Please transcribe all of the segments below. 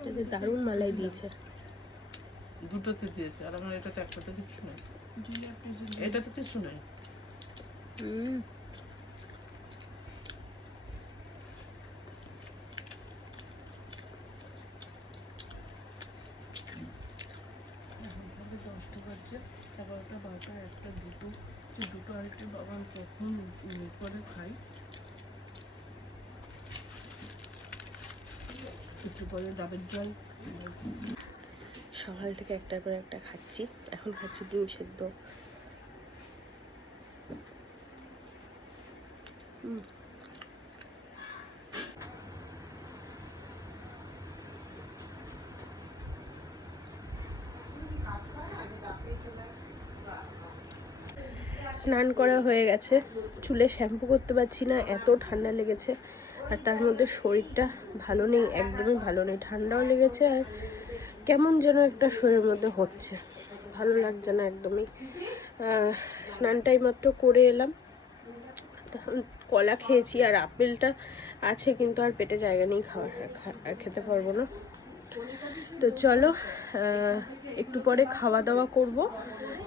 এটাতে দারুণ মালাই দিয়েছে। দুটোতে দিয়েছে, আর আমার এটাতে একটাতে কিছু নেই, এটাতে কিছু নেই। এগারোটা, বারোটা, একটা, দুটো, দুটো আরেকটা বাবা কখন করে খাই, একটু পরে ডাবের জল। সকাল থেকে একটার পর একটা খাচ্ছি। এখন খাচ্ছি ডিম সেদ্ধ। স্নান করা হয়ে গেছে, চুলে শ্যাম্পু করতে পারছি না, এত ঠান্ডা লেগেছে। আর তার মধ্যে শরীরটা ভালো নেই, একদমই ভালো নেই, ঠান্ডাও লেগেছে আর কেমন যেন একটা শরীরের মধ্যে হচ্ছে, ভালো লাগছে না একদমই। স্নানটাই মাত্র করে এলাম, কলা খেয়েছি আর আপেলটা আছে, কিন্তু আর পেটে জায়গা নেই খাওয়ার, আর খেতে পারবো না। তো চলো একটু পরে খাওয়া দাওয়া করব।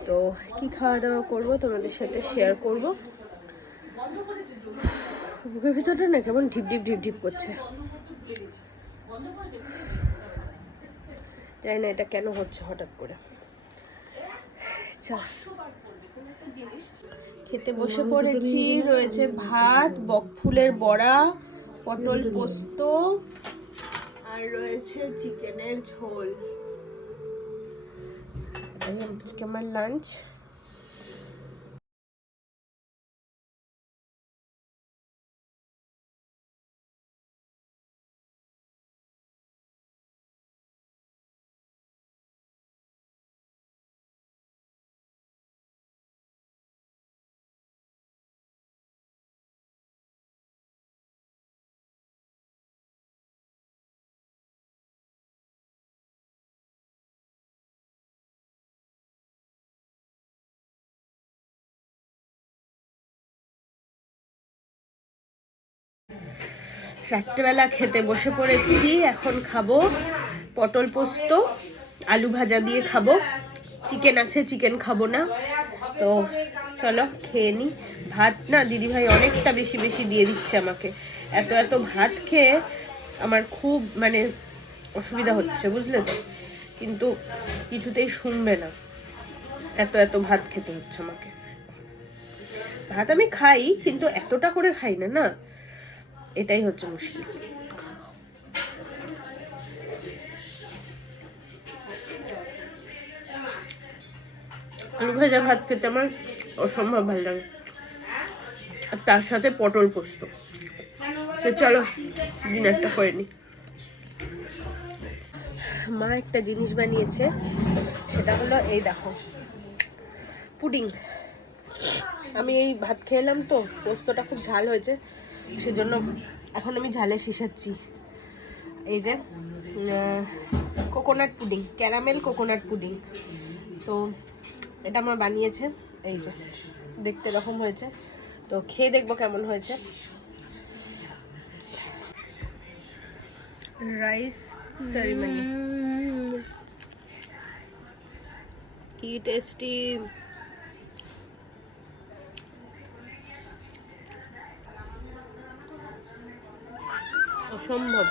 তো কি খাওয়া দাওয়া করব তোমাদের সাথে শেয়ার করব। বুকের ভিতরটা না কেমন ঢিপ ঢিপ ঢিপ ঢিপ করছে, জানি না এটা কেন হচ্ছে হঠাৎ করে। খেতে বসে পড়েছি, রয়েছে ভাত, বকফুলের বড়া, পটল পোস্ত আর রয়েছে চিকেনের ঝোল। আজকে আমার লাঞ্চ। রাত্রেবেলা খেতে বসে পড়েছি, এখন খাবো পটল পোস্ত, আলু ভাজা দিয়ে খাবো। চিকেন আছে, চিকেন খাবো না। তো চলো খেয়ে নি। ভাত না দিদিভাই অনেকটা বেশি বেশি দিয়ে দিচ্ছে আমাকে, এত এত ভাত খেয়ে আমার খুব মানে অসুবিধা হচ্ছে, বুঝলে তো, কিন্তু কিছুতেই শুনবে না, এত এত ভাত খেতে হচ্ছে আমাকে। ভাত আমি খাই, কিন্তু এতটা করে খাই না, না, এটাই হচ্ছে মুশকিল। আলু ভাজা ভাত খেতে আমার অসম্ভব ভালো লাগে, আর তার সাথে পটল পোস্ত। তো চলো ডিনারটা করে নি। মা একটা জিনিস বানিয়েছে, সেটা হলো এই দেখো পুডিং। আমি এই ভাত খেলাম তো, পোস্তটা খুব ঝাল হয়েছে, সেজন্য এখন আমি ঝালে শিশাচ্ছি। এই যে coconut pudding, caramel coconut pudding. তো এটা আমার বানিয়েছে, এই যে দেখতে এরকম হয়েছে। তো খেয়ে দেখবো কেমন হয়েছে। রাইস সেরিমনি, কি টেস্টি। অসম্ভব।